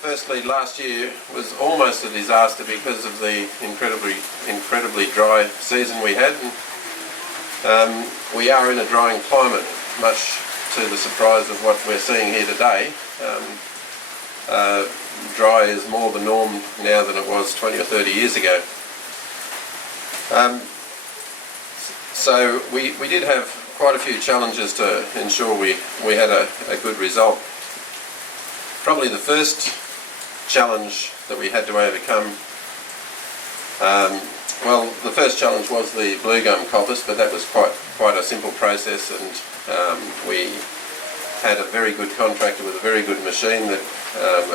Firstly, last year was almost a disaster because of the incredibly dry season we had. And, we are in a drying climate, much to the surprise of what we're seeing here today. Dry is more the norm now than it was 20 or 30 years ago. So we did have quite a few challenges to ensure we had a good result. Probably the first challenge that we had to overcome, well, the first challenge was the blue gum coppiced, but that was quite a simple process, and we had a very good contractor with a very good machine, that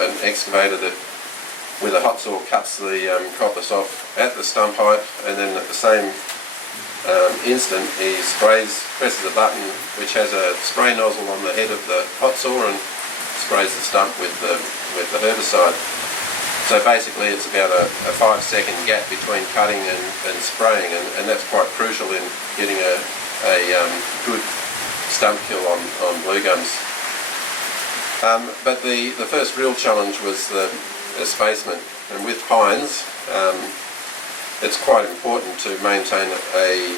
an excavator that with a hot saw cuts the coppice off at the stump height, and then at the same instant he presses a button which has a spray nozzle on the head of the hot saw and sprays the stump with the herbicide. So basically it's about a 5-second gap between cutting and spraying, and that's quite crucial in getting a good stump kill on blue gums. But the first real challenge was the spacement, and with pines it's quite important to maintain a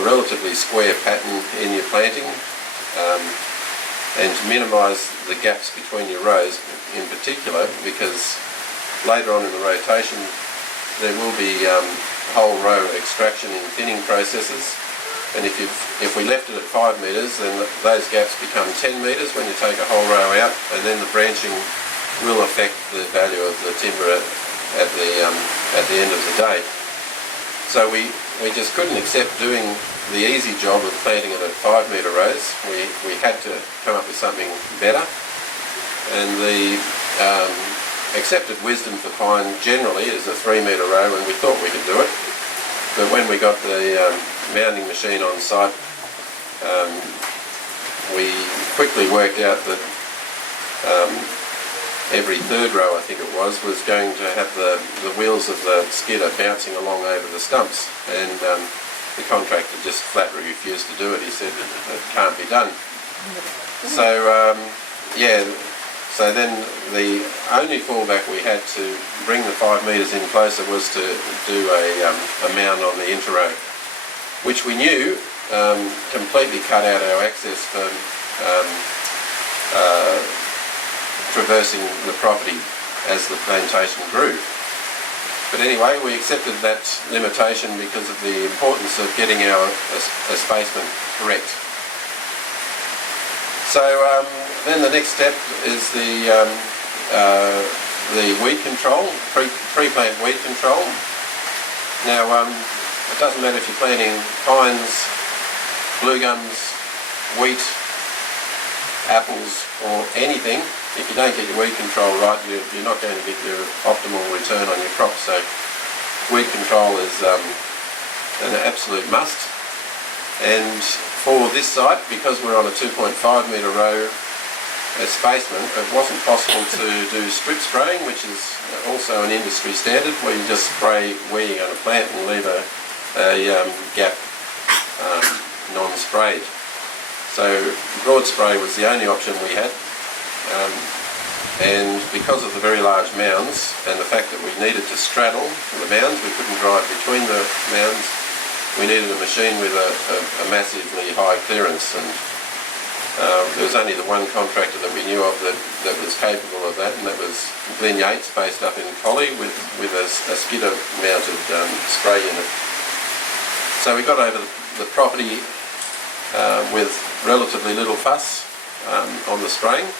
relatively square pattern in your planting, and to minimise the gaps between your rows in particular, because later on in the rotation there will be whole row extraction and thinning processes, and if we left it at 5 metres, then those gaps become 10 metres when you take a whole row out, and then the branching will affect the value of the timber at the end of the day. So we just couldn't accept doing the easy job of planting it at 5 metre rows. We had to come up with something better, and the accepted wisdom for pine generally is a 3 metre row, and we thought we could do it. But when we got the mounding machine on site, we quickly worked out that every third row, I think it was going to have the wheels of the skidder bouncing along over the stumps, and the contractor just flatly refused to do it. He said it can't be done. So yeah, so then the only fallback we had to bring the 5 metres in closer was to do a mound on the interrow, which we knew completely cut out our access for traversing the property as the plantation grew. But anyway, we accepted that limitation because of the importance of getting our espacement correct. So then the next step is the weed control, pre-plant weed control. Now it doesn't matter if you're planting pines, blue gums, wheat, apples or anything. If you don't get your weed control right, you're not going to get your optimal return on your crop. So weed control is an absolute must. And for this site, because we're on a 2.5 metre row espacement, it wasn't possible to do strip spraying, which is also an industry standard, where you just spray where you're going to plant and leave a gap non-sprayed. So broad spray was the only option we had, and because of the very large mounds and the fact that we needed to straddle the mounds, we couldn't drive between the mounds, we needed a machine with a massively high clearance, and there was only the one contractor that we knew of that was capable of that, and that was Glenn Yates, based up in Collie, with a skidder mounted spray unit. So we got over the property with relatively little fuss on the spraying,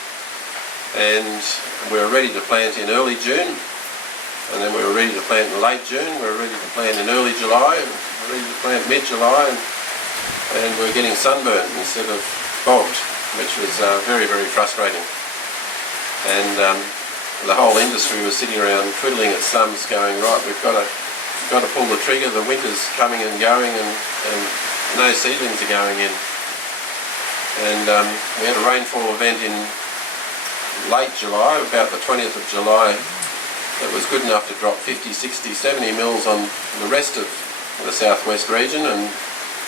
and we were ready to plant in early June, and then we were ready to plant in late June, we were ready to plant in early July, and we were ready to plant mid-July, and we were getting sunburned instead of bogged, which was very, very frustrating. And the whole industry was sitting around twiddling its thumbs going, right, we've got to pull the trigger, the winter's coming and going, and no seedlings are going in. And we had a rainfall event in late July, about the 20th of July, that was good enough to drop 50, 60, 70 mils on the rest of the southwest region, and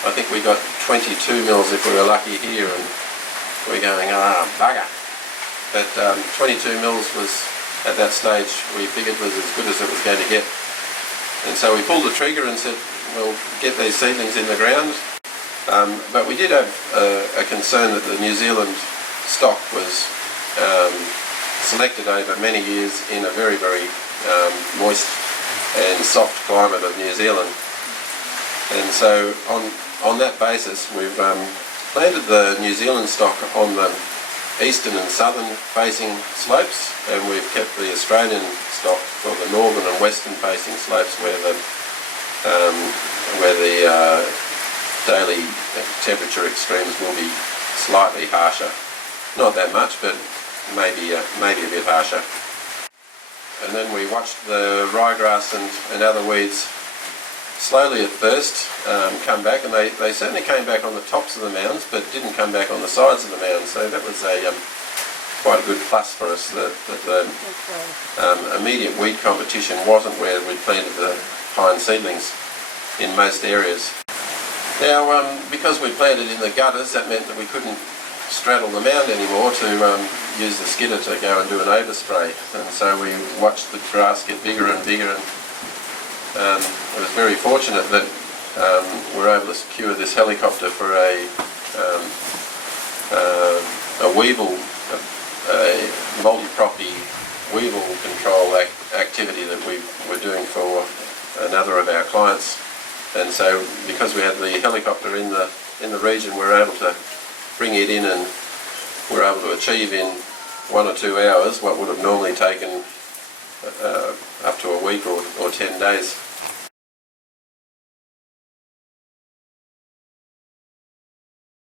I think we got 22 mils if we were lucky here, and we're going, bugger. But 22 mils was at that stage we figured was as good as it was going to get. And so we pulled the trigger and said, we'll get these seedlings in the ground. But we did have a concern that the New Zealand stock was selected over many years in a very, very moist and soft climate of New Zealand. And so on that basis we've planted the New Zealand stock on the eastern and southern facing slopes, and we've kept the Australian stock for the northern and western facing slopes where the daily temperature extremes will be slightly harsher. Not that much, but maybe a bit harsher. And then we watched the ryegrass and other weeds slowly at first come back, and they certainly came back on the tops of the mounds, but didn't come back on the sides of the mounds. So that was quite a good plus for us, that the immediate weed competition wasn't where we planted the pine seedlings in most areas. Now, because we planted in the gutters, that meant that we couldn't straddle the mound anymore to use the skidder to go and do an overspray, and so we watched the grass get bigger and bigger, and I was very fortunate that we were able to secure this helicopter for a weevil, a multi-proppy weevil control activity that we were doing for another of our clients. And so because we had the helicopter in the region, we were able to bring it in, and we were able to achieve in 1 or 2 hours what would have normally taken up to a week or 10 days.